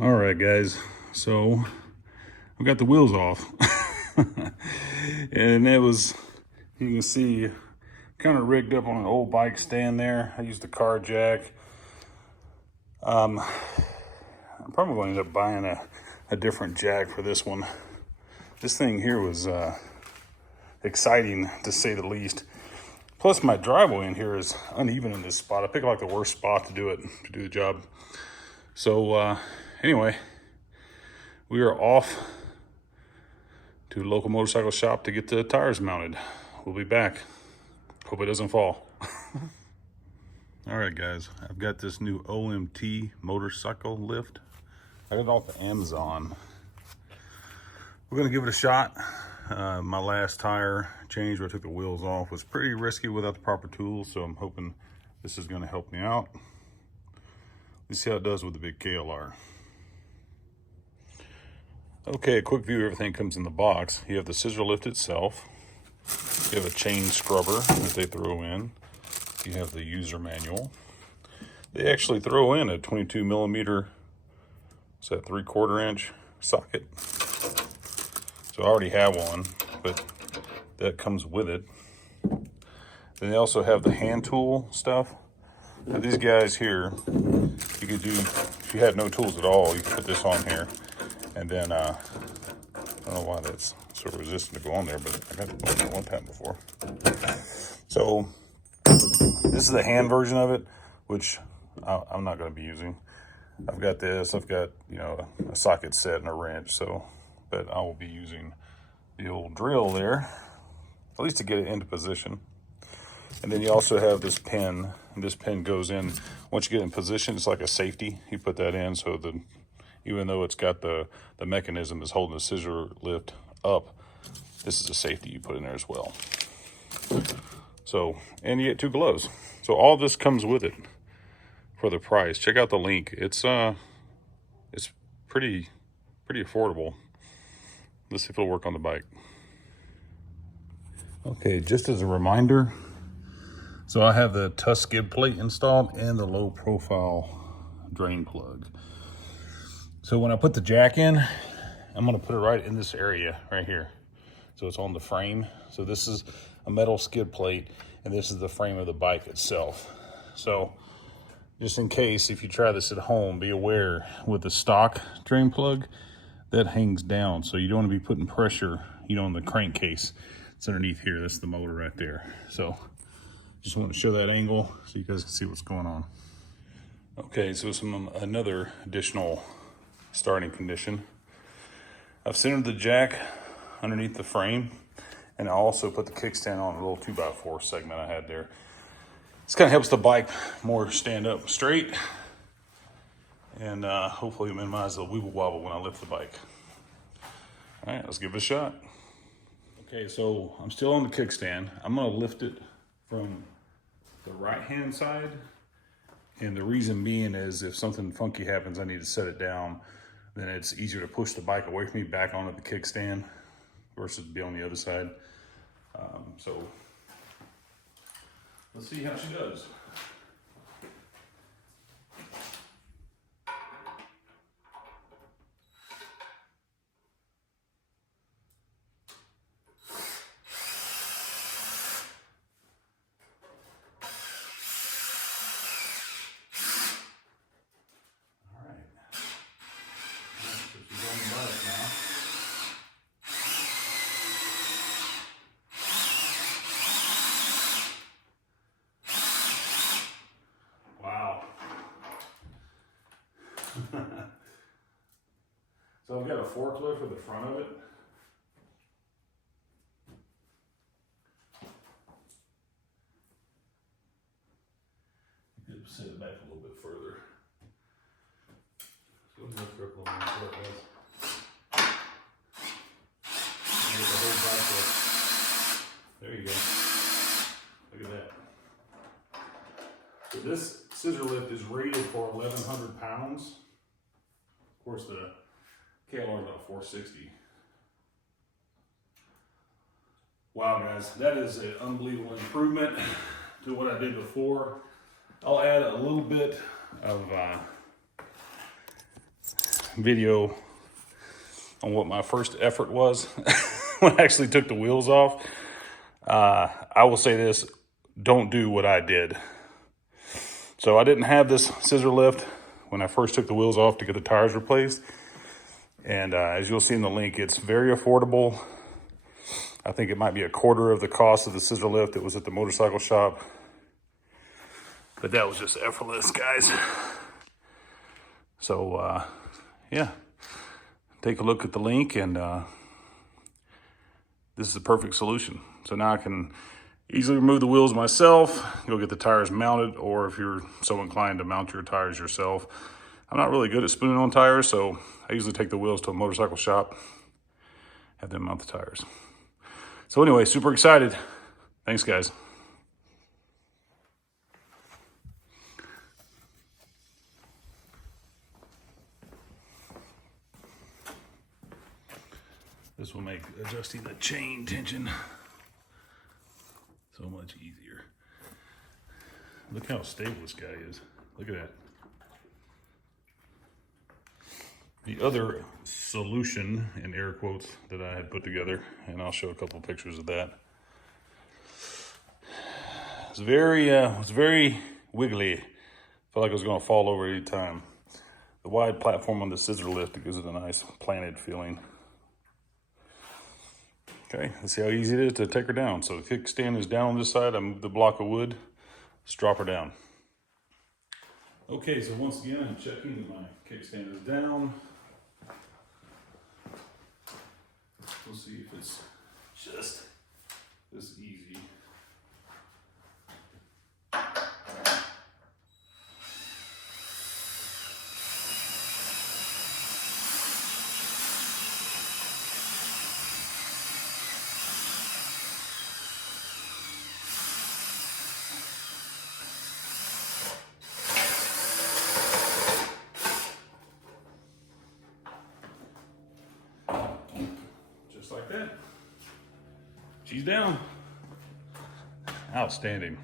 All right, guys, so I got the wheels off. And it was, you can see, kind of rigged up on an old bike stand there. I used the car jack. I'm probably going to end up buying a different jack for this one. This thing here was exciting, to say the least. Plus, my driveway in here is uneven in this spot. I picked like the worst spot to do the job. So anyway, we are off to the local motorcycle shop to get the tires mounted. We'll be back. Hope it doesn't fall. All right, guys, I've got this new OMT motorcycle lift. I got it off of Amazon. We're gonna give it a shot. My last tire change where I took the wheels off was pretty risky without the proper tools, so I'm hoping this is gonna help me out. Let's see how it does with the big KLR. Okay, a quick view of everything comes in the box. You have the scissor lift itself. You have a chain scrubber that they throw in. You have the user manual. They actually throw in a 22 millimeter, is that 3/4 inch socket? So I already have one, but that comes with it. Then they also have the hand tool stuff. Now these guys here, you could do, if you had no tools at all, you could put this on here. And then, I don't know why that's sort of resistant to go on there, but I got it on there one time before. So this is the hand version of it, which I'm not going to be using. I've got this, I've got, a socket set and a wrench, but I will be using the old drill there, at least to get it into position. And then you also have this pin, and this pin goes in, once you get in position, it's like a safety. You put that in so that even though it's got the mechanism that's holding the scissor lift up, this is a safety you put in there as well. So, and you get 2 gloves. So all this comes with it for the price. Check out the link. It's pretty affordable. Let's see if it'll work on the bike. Okay, just as a reminder, so I have the Tusk skid plate installed and the low profile drain plug. So when I put the jack in, I'm gonna put it right in this area right here. So it's on the frame. So this is a metal skid plate, and this is the frame of the bike itself. So just in case, if you try this at home, be aware with the stock drain plug, that hangs down. So you don't wanna be putting pressure, on the crankcase. It's underneath here, that's the motor right there. So just want to show that angle so you guys can see what's going on. Okay, so another additional starting condition. I've centered the jack underneath the frame, and I also put the kickstand on a little 2x4 segment I had there. This kind of helps the bike more stand up straight, and hopefully minimize the wibble wobble when I lift the bike. All right, let's give it a shot. Okay, so I'm still on the kickstand. I'm gonna lift it from the right-hand side, and the reason being is if something funky happens, I need to set it down, then it's easier to push the bike away from me back onto the kickstand versus be on the other side. So let's see how she does. So I've got a forklift for the front of it. You could set it back a little bit further. So lift her up a little more so it does. Get the whole bike up. There you go. Look at that. So this scissor lift is rated for 1,100 pounds. Of course, the KLR is about 460. Wow, guys, that is an unbelievable improvement to what I did before. I'll add a little bit of video on what my first effort was when I actually took the wheels off. I will say this, don't do what I did. So I didn't have this scissor lift when I first took the wheels off to get the tires replaced. And as you'll see in the link, it's very affordable. I think it might be a quarter of the cost of the scissor lift that was at the motorcycle shop. But that was just effortless, guys. So, yeah, take a look at the link, and this is the perfect solution. So now I can easily remove the wheels myself, go get the tires mounted, or if you're so inclined to mount your tires yourself. I'm not really good at spooning on tires, so I usually take the wheels to a motorcycle shop, have them mount the tires. So anyway, super excited. Thanks, guys. This will make adjusting the chain tension so much easier. Look how stable this guy is. Look at that. The other solution, in air quotes, that I had put together, and I'll show a couple of pictures of that. It's very wiggly. I felt like it was going to fall over any time. The wide platform on the scissor lift, it gives it a nice planted feeling. Okay, let's see how easy it is to take her down. So the kickstand is down on this side. I moved the block of wood. Let's drop her down. Okay, so once again, I'm checking that my kickstand is down. We'll see if it's just this easy. Just like that. She's down. Outstanding.